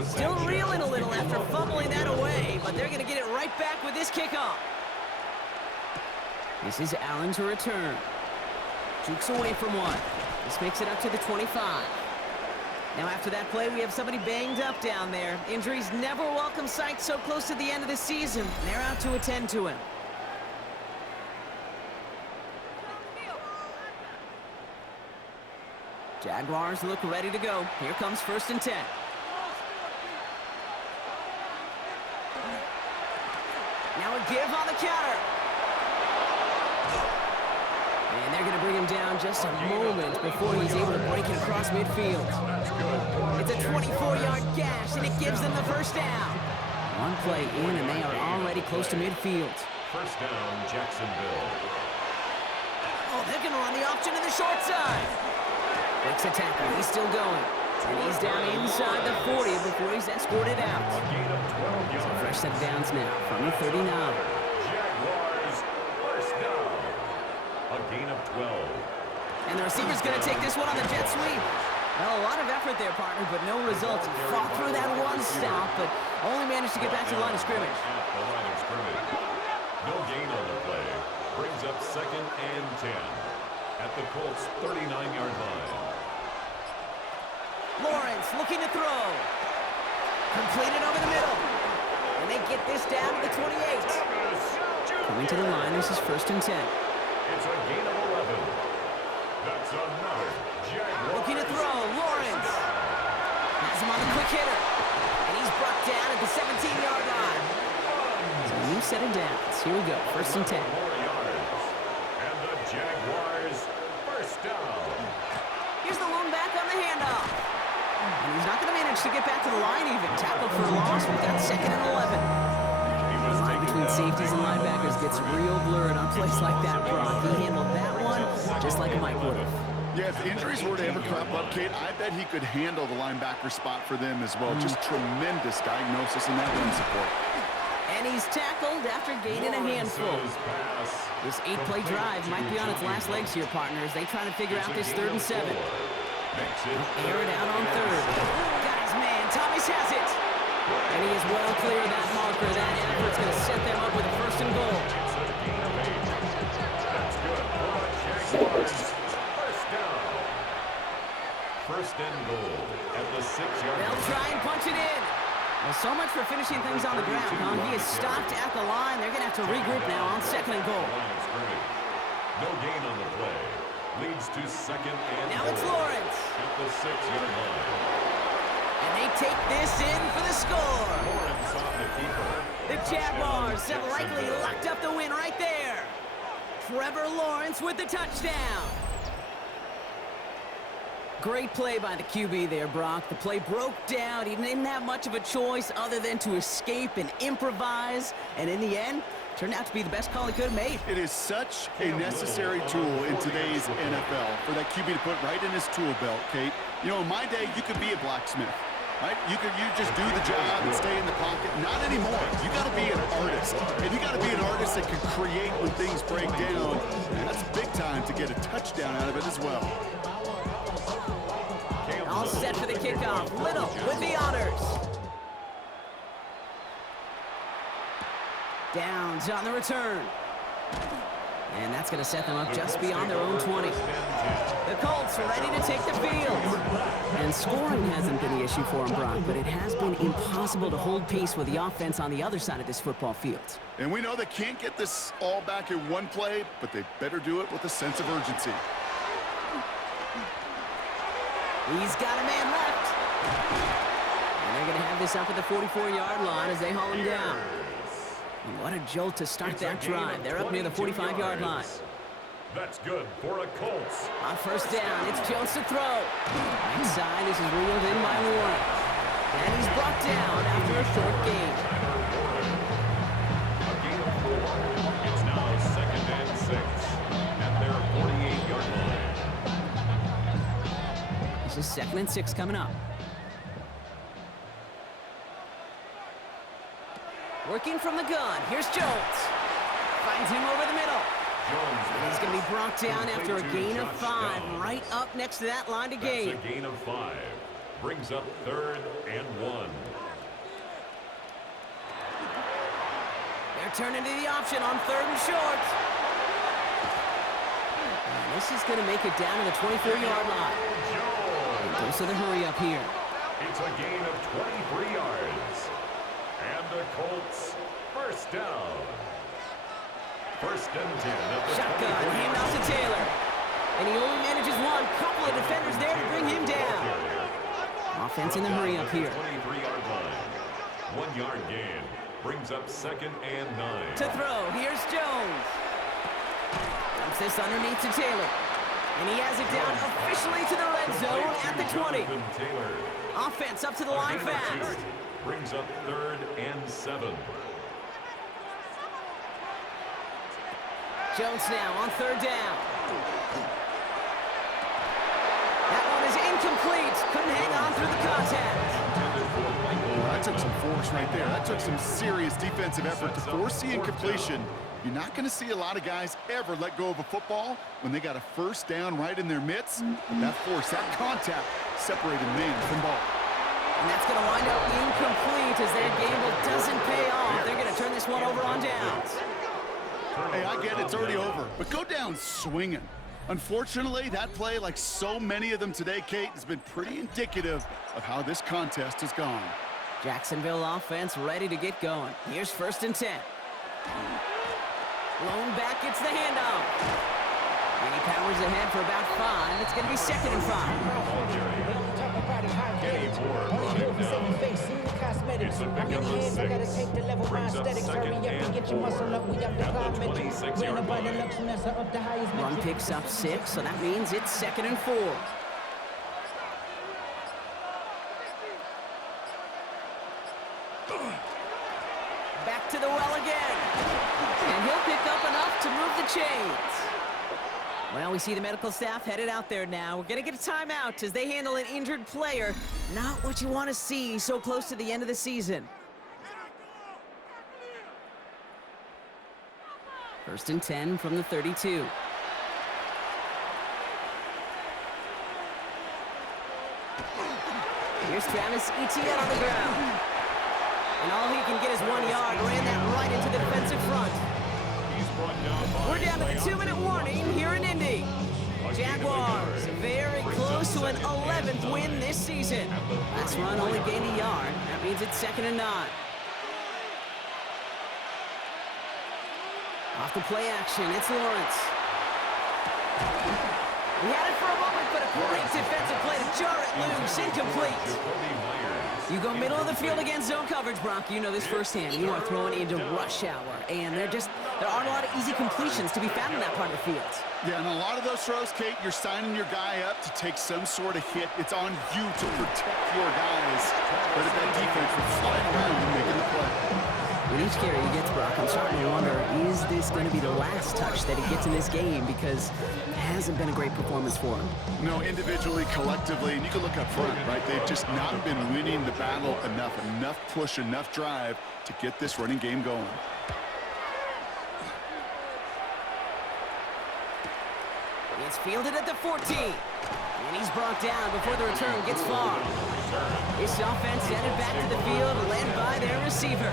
Still reeling a little after fumbling that away, but they're going to get it right back with this kickoff. This is Allen to return. Jukes away from one. This makes it up to the 25. Now after that play, we have somebody banged up down there. Injuries never a welcome sight so close to the end of the season. They're out to attend to him. Jaguars look ready to go. Here comes first and 10. Now a give on the counter. And they're going to bring him down just a moment before he's able to break it across midfield. It's a 24-yard gash, and it gives them the first down. One play in, and they are already close to midfield. First down, Jacksonville. Oh, they're going to run the option to the short side. Breaks a tackle. He's still going. And he's down inside the 40 before he's escorted out. So fresh set of downs now from the 39. Jaguars first down. A gain of 12. And the receiver's going to take this one on the jet sweep. Well, a lot of effort there, partner, but no results. He fought through that one stop, but only managed to get back to the line of scrimmage. At the line of scrimmage. No gain on the play. Brings up second and 10 at the Colts' 39-yard line. Lawrence looking to throw. Completed over the middle. And they get this down to the 28. Coming to the line, this is first and 10. It's a gain of 11. That's another Jaguars. Looking to throw, Lawrence. Has him on the quick hitter. And he's brought down at the 17-yard line. So a new set of downs. Here we go, first and 10. And the Jaguars first down. Here's the lone back on the handoff. And he's not going to manage to get back to the line even. Tackled for a loss. We've got second and 11. The line between safeties and linebackers gets real blurred on plays like that, Brock. He handled that one just like a Mike would have. Yeah, if injuries were to ever crop up, Kate, I bet he could handle the linebacker spot for them as well. Just tremendous diagnosis in that run support. And he's tackled after gaining a handful. This 8-play drive might be on its last legs here, partners. They try to figure out this 3rd and 7. Air it out on 3rd. Got his man. Thomas has it. And he is well clear of that marker. That effort's going to set them up with a first and goal. first and goal at the 6-yard line. They'll try and punch it in. Well, so much for finishing things on the ground, huh? He is stopped at the line. They're going to have to regroup now on second and goal. No gain on the play. Leads to second and Now goal it's Lawrence. at the 6-yard line. And they take this in for the score. Lawrence on the keeper. The Jaguars have likely locked up the win right there. Trevor Lawrence with the touchdown. Great play by the QB there, Brock. The play broke down. He didn't have much of a choice other than to escape and improvise. And in the end, turned out to be the best call he could have made. It is such a necessary tool in today's NFL for that QB to put right in his tool belt, Kate. You know, in my day, you could be a blacksmith, right? You just do the job and stay in the pocket. Not anymore. You got to be an artist. And you got to be an artist that can create when things break down. And that's big time to get a touchdown out of it as well. All set for the kickoff. Little with the honors. Downs on the return. And that's going to set them up just beyond their own 20. The Colts are ready to take the field. And scoring hasn't been the issue for them, Brock, but it has been impossible to hold pace with the offense on the other side of this football field. And we know they can't get this all back in one play, but they better do it with a sense of urgency. He's got a man left. And they're going to have this up at the 44-yard line as they haul him down. And what a jolt to start that drive. They're up near the 45-yard line. That's good for a Colts. On first down, it's Jones to throw. Right side, this is reeled in by Warren. And he's brought down after a short gain. A gain of 4. It's now second and 6 at their 48-yard line. This is second and 6 coming up. Working from the gun. Here's Jones. Finds him over the middle. And he's going to be brought down after a gain of 5. Right up next to that line to gain. That's a gain of 5. Brings up third and 1. They're turning to the option on third and short. And this is going to make it down to the 24-yard line. And goes to the hurry up here. It's a gain of 23 yards. And the Colts first down. First and 10 at the Shotgun, handoff to Taylor. And he only manages one. Couple of defenders there to bring him down. Offense in the hurry up here. 23-yard line. 1 yard gain. Brings up second and 9. To throw, here's Jones. Dumps this underneath to Taylor. And he has it down officially to the red zone at the 20. Taylor. Offense up to the line fast. Brings up third and 7. Jones now on third down. That one is incomplete. Couldn't hang on through the contact. Well, that took some force right there. That took some serious defensive effort to force the incompletion. You're not going to see a lot of guys ever let go of a football when they got a first down right in their midst. But that force, that contact, separated man from ball. And that's going to wind up incomplete as that gamble doesn't pay off. They're going to turn this one over on downs. Hey, I get it, it's already over, but go down swinging. Unfortunately, that play, like so many of them today, Kate, has been pretty indicative of how this contest has gone. Jacksonville offense ready to get going. Here's first and 10. Blown back, it's the handoff. And he powers ahead for about 5. It's going to be second and 5. It's a pick up of 6. Brings up second and 4 at the 26-yard line. Run picks up 6, so that means it's second and 4. Back to the well again. And he'll pick up enough to move the chains. Well, we see the medical staff headed out there now. We're going to get a timeout as they handle an injured player. Not what you want to see so close to the end of the season. First and 10 from the 32. Here's Travis Etienne on the ground. And all he can get is 1 yard. Ran that right into the defensive front. We're down to the 2-minute warning here in Indy. Jaguars very close to an 11th win season. Last run only gained a yard. That means it's 2nd and 9. Off the play action, it's Lawrence. He had it for a moment, but a great defensive play to jar it loose. Incomplete. You go middle of the field against zone coverage, Brock. You know this firsthand. You are throwing into rush hour, and there aren't a lot of easy completions to be found in that part of the field. Yeah, and a lot of those throws, Kate, you're signing your guy up to take some sort of hit. It's on you to protect your guys. But if that defense was flying around and making the play. With each carry he gets, Brock, I'm starting to wonder, is this going to be the last touch that he gets in this game? Because it hasn't been a great performance for him. No, individually, collectively, and you can look up front, right? They've just not been winning the battle enough push, enough drive to get this running game going. It's fielded at the 14. And he's brought down before the return gets far. This offense headed back to the field, led by their receiver.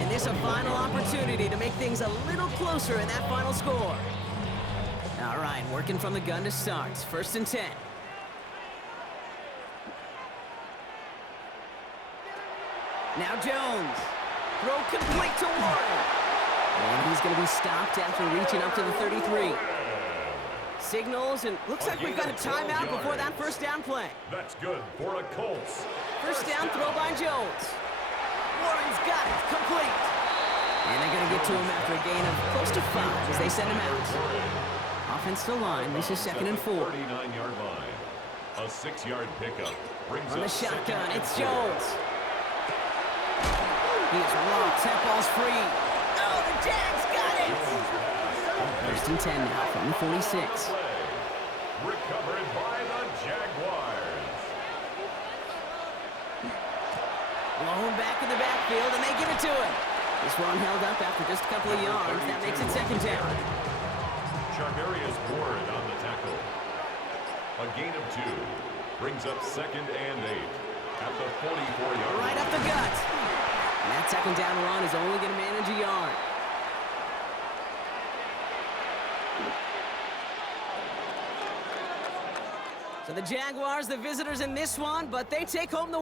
And this a final opportunity to make things a little closer in that final score. All right, working from the gun to start. 1st and 10. Now Jones. Throw complete to Warren. And he's going to be stopped after reaching up to the 33. Signals, and looks like we've got a timeout before that 1st down play. That's good for the Colts. 1st down throw by Jones. Warren's got it, complete. And they're going to get to him after a gain of close to 5 as they send him out. Offensive line, this is 2nd and 4. 39-yard line. A 6-yard pickup brings On the up shotgun, it's Jones. He is rocked, that ball's free. Oh, the Jags got it! 1st and 10 now from the 46. Recovered by the Jaguars. Blown back in the backfield, and they give it to him. This one held up after just a couple of yards. That makes it 2nd down. Charvarius Ward on the tackle. A gain of 2 brings up 2nd and 8 at the 44-yard line. Right up the gut. And that 2nd down run is only going to manage a yard. So the Jaguars, the visitors in this one, but they take home the